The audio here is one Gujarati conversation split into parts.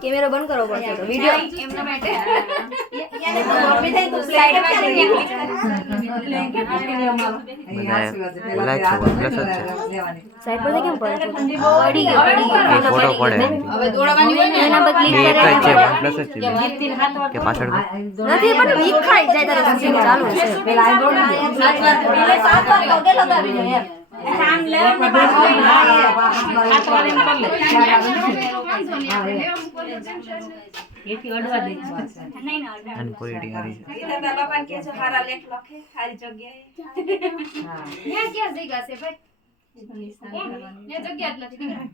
કેમેરો બંધ કરવો પડશે તો વિડિયો એમના માટે યાને તો ગરમી થાય તો સ્લાઇડ માં ક્લિક સાઈડ પર કેમ પડે પડી ગઈ ફોટો પડે હવે દોડવાની હોય ને એના પર ક્લિક કરે છે OnePlus જ કે પાછળ નથી પણ વીક ખાઈ જાય તારે સંસિંગ ચાલુ છે પેલા આ દોડ સાત વાર પગે લગાવી દે એમ આમ લેવલ ને બાદ હાથ વાળે કર લે એથી અડવા દે નહીં ના અને પૂરી ડિહારી ઈધર તારા બાપા કે છે હારા લેખ લખે હારી જગ્યાએ હા ન્યા ક્યાં જગ્યા છે ભાઈ ન્યા જગ્યા જ નથી દીકરા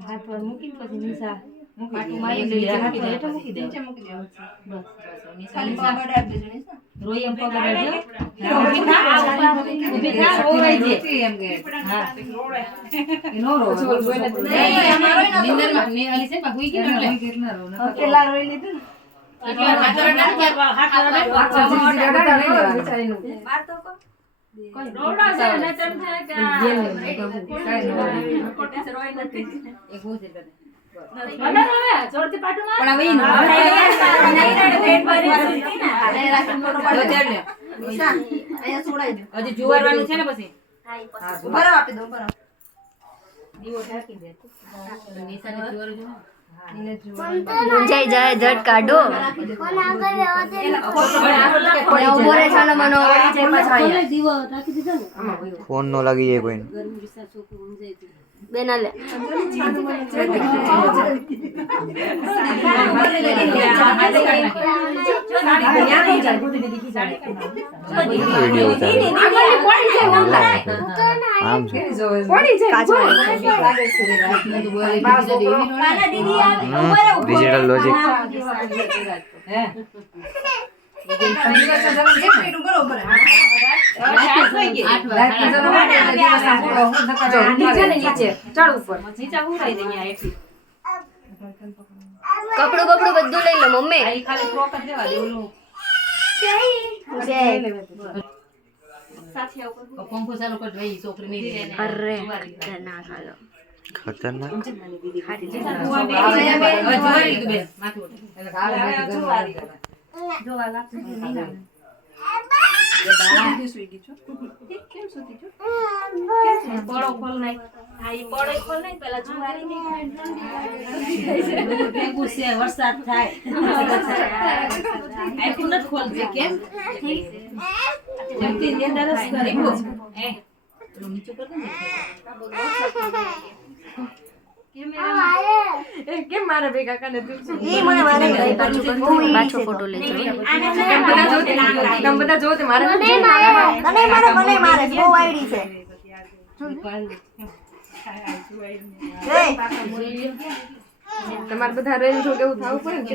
હાથ પર મૂકીને પછી નિશા મૂકી મારી દે મૂકી દે નીચે મૂકી દે બસ ખાલી પગડાડ દેજો ને રોઈ એમ પકડજો ઊભી થા રોવાઈ છે એમ કે હા રોડે નો રો નહીં અમારો નિંદર માં ને અલી છે બાકી કે એટલે પેલા રોઈ લીધું એટલે હાથ માર તો કો રોડા છે ને ચમ થાય કે કોટે સે રોય નથી એક બહુ છે મને હવે જોરથી પાટું માર પણ હવે ઈ નો નહીં રે પેટ ભરી હતી ને આને રાખીને ફોટો પાડો ચડ લે નિશા અહીંયા છોડાઈ દે હજી જુવારવાનું છે ને પછી હા બરાબર આપી દો બરાબર દીવો ઢાંકી દે નિશાને જુવાર જો મુંજાઈ જાય જટ કાઢો ઉભો રે છાનો મનો ફોન નો લાગી જાય કોઈને બેના લે વિડિયો ઉતારે આમ છે ડિજિટલ લોજિક બરોબર કપડું બપડું બધું લઈ લો મમ્મી ખાલી ફ્રોક જ લેવા દે ઓલું પંખો ચાલુ કર ભાઈ છોકરી નહીં અરે ના ખાલો ખતરનાક જુવારી કે બેન માથું જોવા લાગતું નહીં બળો ખોલ નાખ આ ઈ બળો ખોલ નાખ પેલા જુવારી ની ભેગું છે વરસાદ થાય આખું નથી ખોલજે કેમ જલ્દી નિંદર જ કરી એ નીચું કર દે કેમ મારા ભેગા કને તું ઈ મને મારે પાછો ફોટો લેજો તમે બધા જો તે મારે મને મારે બહુ આઈડી છે તમારે બધા રેન્જ જો કેવું થાવું પડે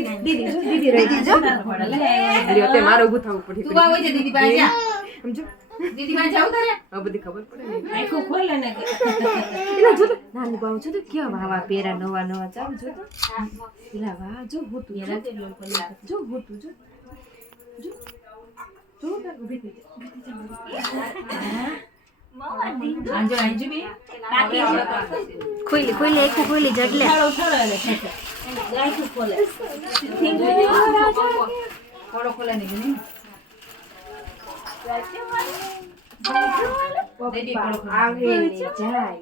ને દીદી રહી જો તે મારે ઊભું થવું પડે તું આવો છે દીદી પાસે જા સમજો દીદી પાસે જાવ તારે હવે બધી ખબર પડે ને આખું ખોલ ને એલા જો તો નાની બાવ જો તો કેવા વાવા પેરા નવા નવા ચાલ જો તો એલા વાહ જો હોતું જો હોતું જો જો જો તાર ઊભી થઈ આંજો આંજો બે બાકી ખુઈલી આખું ખુઈલી જટ લે છાળો છાળો એને આખું ખોલે થોડો ખોલે ને નહીં આવે ને જાય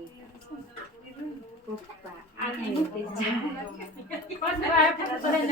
પપ્પા આવે ને જાય